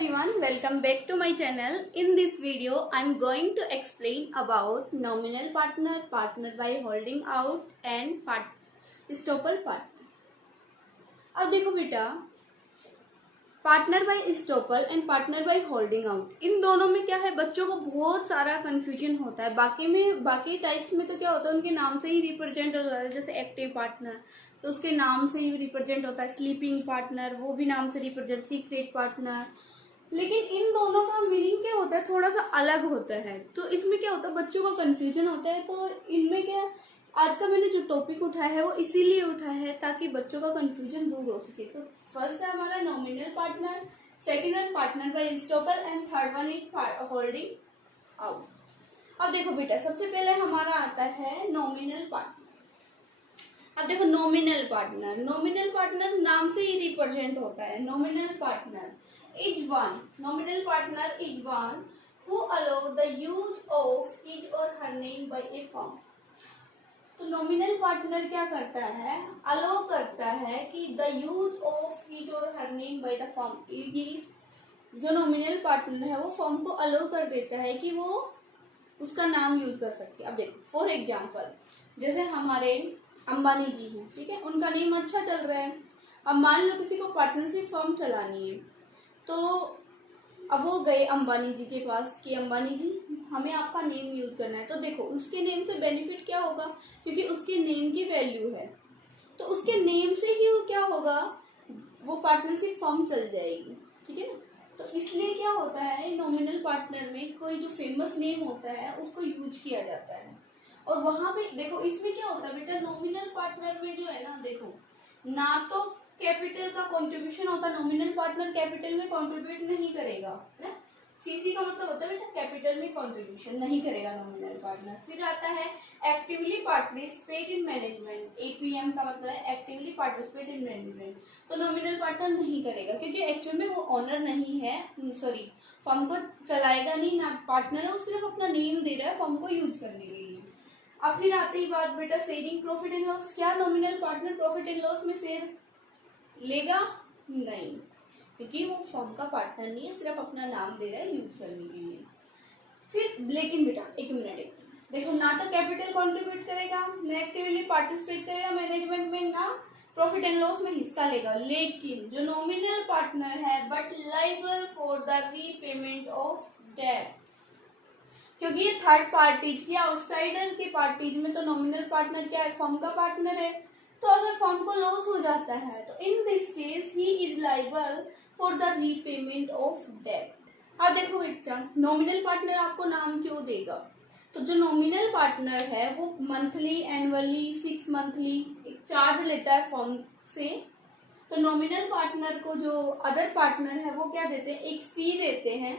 everyone, welcome back to my channel. In this video I am going to explain about nominal partner, partner by holding out and estoppel partner. अब देखो बेटा, partner by estoppel and partner by holding out, इन दोनों में क्या है, बच्चों को बहुत सारा कंफ्यूजन होता है। बाकी टाइप्स में तो क्या होता है, उनके नाम से ही रिप्रेजेंट होता है। जैसे एक्टिव पार्टनर तो उसके नाम से ही रिप्रेजेंट होता है, स्लीपिंग पार्टनर वो भी नाम से रिप्रेजेंट, सीक्रेट पार्टनर। लेकिन इन दोनों का मीनिंग क्या होता है, थोड़ा सा अलग होता है। तो इसमें क्या होता है, बच्चों का कंफ्यूजन होता है। तो इनमें क्या, आज का मैंने जो टॉपिक उठाया है वो इसीलिए उठाया है ताकि बच्चों का कंफ्यूजन दूर हो सके। तो फर्स्ट है हमारा nominal partner, second one partner by estoppel and third one is holding out. अब देखो बेटा, सबसे पहले हमारा आता है नॉमिनल पार्टनर। अब देखो नॉमिनल पार्टनर नाम से ही रिप्रेजेंट होता है। Nominal partner is one who allow the use of his और her name by a firm. तो नॉमिनल पार्टनर क्या करता है, अलाउ करता है कि द यूज ऑफ हिज और her name by the firm. जो नॉमिनल पार्टनर है वो फर्म को अलाउ कर देता है कि वो उसका नाम यूज कर सकती है। अब देखो फॉर एग्जाम्पल, जैसे हमारे अंबानी जी हैं, ठीक है, उनका नेम अच्छा चल रहा है। अब मान लो किसी को पार्टनरशिप फर्म चलानी है, तो अब वो गए अंबानी जी के पास कि अंबानी जी हमें आपका नेम यूज करना है। तो देखो उसके नेम से बेनिफिट क्या होगा, क्योंकि उसके नेम की वैल्यू है, तो उसके नेम से ही वो क्या होगा, वो पार्टनरशिप फर्म चल जाएगी, ठीक है ना। तो इसलिए क्या होता है, नॉमिनल पार्टनर में कोई जो फेमस नेम होता है उसको यूज किया जाता है। और वहां पे देखो इसमें क्या होता है बेटा, नॉमिनल पार्टनर में जो है ना, देखो ना तो कैपिटल का कंट्रीब्यूशन होता, नॉमिनल पार्टनर कैपिटल में कंट्रीब्यूट नहीं करेगा, है ना। सीसी का मतलब होता है बेटा कैपिटल में कंट्रीब्यूशन नहीं करेगा नॉमिनल पार्टनर। फिर आता है actively participate in management, APM का मतलब है एक्टिवली पार्टिसिपेट इन मैनेजमेंट। तो नॉमिनल पार्टनर नहीं करेगा क्योंकि एक्चुअल में वो ओनर नहीं है, सॉरी फर्म को चलाएगा नहीं, ना पार्टनर है, वो सिर्फ अपना नेम दे रहा है फर्म को यूज करने के लिए। अब फिर आते ही बात बेटा शेयरिंग प्रॉफिट एंड लॉस। क्या nominal partner profit and loss में शेयर लेगा? नहीं, क्योंकि वो फर्म का पार्टनर नहीं है, सिर्फ अपना नाम दे रहा है यूज करने के लिए। फिर लेकिन बेटा एक मिनट, देखो ना तो कैपिटल कंट्रीब्यूट करेगा, ना एक्टिवली पार्टिसिपेट करेगा मैनेजमेंट में, ना प्रॉफिट एंड लॉस में हिस्सा लेगा। लेकिन जो नॉमिनल पार्टनर है but liable for the repayment of debt, क्योंकि ये थर्ड पार्टीज या आउटसाइडर के पार्टीज में तो नॉमिनल पार्टनर क्या है, फर्म का पार्टनर है। तो अगर फर्म को लॉस हो जाता है तो in this case he is liable for the repayment of debt. अब देखो बच्चा, नॉमिनल पार्टनर आपको नाम क्यों देगा, तो जो नॉमिनल पार्टनर है वो मंथली, एनुअली, 6 मंथली एक चार्ज लेता है फर्म से। तो नॉमिनल पार्टनर को जो अदर पार्टनर है वो क्या देते हैं, एक फी देते हैं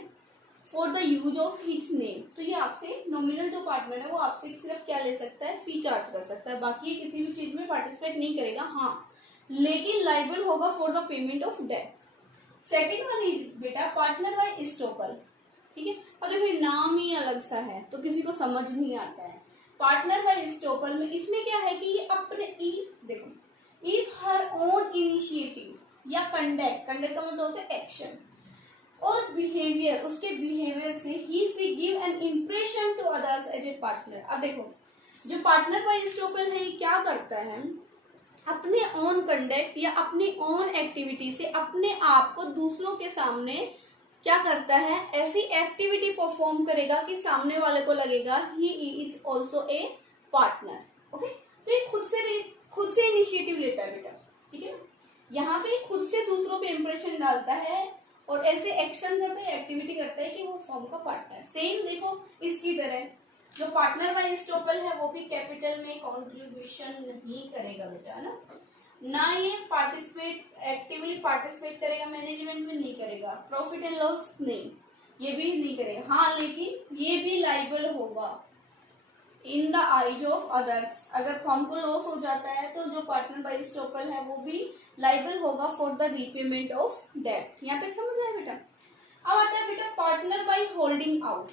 for the use of his name. तो ये आपसे नॉमिनल जो पार्टनर है वो आपसे सिर्फ क्या ले सकता है, फी चार्ज कर सकता है, बाकी किसी भी चीज में पार्टिसिपेट नहीं करेगा। हाँ, लेकिन लायबल होगा for the payment of debt. Second one is बेटा पार्टनर बाय estoppel, ठीक है। और देखो नाम ही अलग सा है तो किसी को समझ नहीं आता है। पार्टनर बाय estoppel में इसमें क्या है कि ये अपने देखो इफ हर ओन इनिशिएटिव या कंडक्ट का मतलब होता है एक्शन और बिहेवियर, उसके बिहेवियर से ही she give an impression to others as a partner. अब देखो जो पार्टनर बाय estoppel है ये क्या करता है, अपने ओन कंडक्ट या अपनी ओन एक्टिविटी से अपने आप को दूसरों के सामने क्या करता है, ऐसी एक्टिविटी परफॉर्म करेगा कि सामने वाले को लगेगा ही is also a partner. Okay, तो ये खुद से इनिशिएटिव लेता है बेटा, ठीक है। यहाँ पे खुद से दूसरों पे इंप्रेशन डालता है और ऐसे एक्शन करता है, एक्टिविटी करता है कि वो फर्म का पार्टनर है। सेम देखो इसकी तरह जो पार्टनर बाय estoppel है वो भी कैपिटल में कंट्रीब्यूशन नहीं करेगा बेटा, है ना ये एक्टिवली पार्टिसिपेट करेगा मैनेजमेंट में, नहीं करेगा प्रॉफिट एंड लॉस, नहीं ये भी नहीं करेगा। हाँ, लेकिन ये भी लायबल होगा in the eyes of others. अगर फर्म को लॉस हो जाता है तो जो पार्टनर बाय estoppel है वो भी लायबल होगा for the repayment of debt. यहाँ तक समझ आया बेटा। अब आता है बेटा पार्टनर बाय होल्डिंग आउट,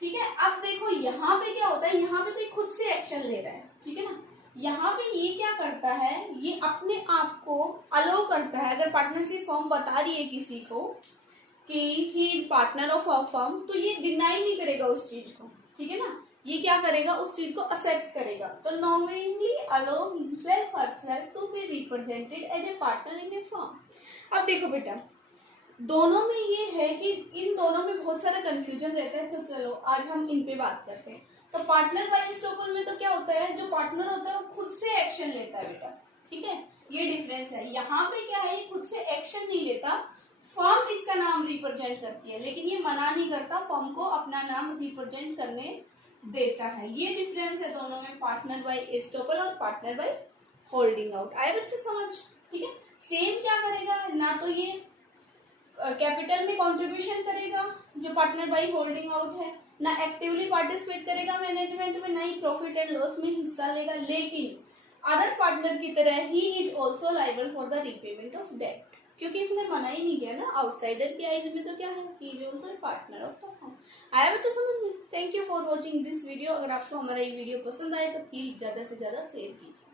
ठीक है। अब देखो यहाँ पे क्या होता है, यहाँ पे तो ये खुद से एक्शन ले रहा है, ठीक है ना। यहाँ पे ये क्या करता है, ये अपने आप को अलाउ करता है, अगर पार्टनरशिप फर्म बता रही है किसी को कि he is partner of a firm, तो ये डिनाई नहीं करेगा उस चीज को, ठीक है ना, ये क्या करेगा, उस चीज को एक्सेप्ट करेगा। तो knowingly allow himself herself to be represented as a partner in a firm. अब देखो बेटा, दोनों में ये है कि इन दोनों में बहुत सारा कंफ्यूजन रहता है, तो चलो आज हम इन पे बात करते हैं। तो पार्टनर बाय एस्टोपल में तो क्या होता है, जो पार्टनर होता है वो खुद से एक्शन लेता है बेटा, ठीक है, ये डिफरेंस है। यहाँ पे क्या है, ये खुद से एक्शन नहीं लेता, फर्म इसका नाम रिप्रेजेंट करती है, लेकिन ये मना नहीं करता फर्म को अपना नाम रिप्रेजेंट करने देता है। ये डिफरेंस है दोनों में, पार्टनर बाय एस्टोपल और पार्टनर बाय होल्डिंग आउट। आए बच्चे समझ, ठीक है। सेम क्या करेगा, ना तो ये कैपिटल में कंट्रीब्यूशन करेगा जो पार्टनर बाय होल्डिंग आउट है, ना एक्टिवली पार्टिसिपेट करेगा मैनेजमेंट में, ना ही प्रॉफिट एंड लॉस में हिस्सा लेगा, लेकिन अदर पार्टनर की तरह ही is also liable for the repayment of debt, क्योंकि इसने मना ही नहीं किया ना। आउटसाइडर की आइज में तो क्या है, ही is also partner of the firm. आया बच्चा समझ में। Thank you for watching this video. अगर आपको हमारा ये वीडियो पसंद आए तो प्लीज ज्यादा से ज्यादा शेयर कीजिए।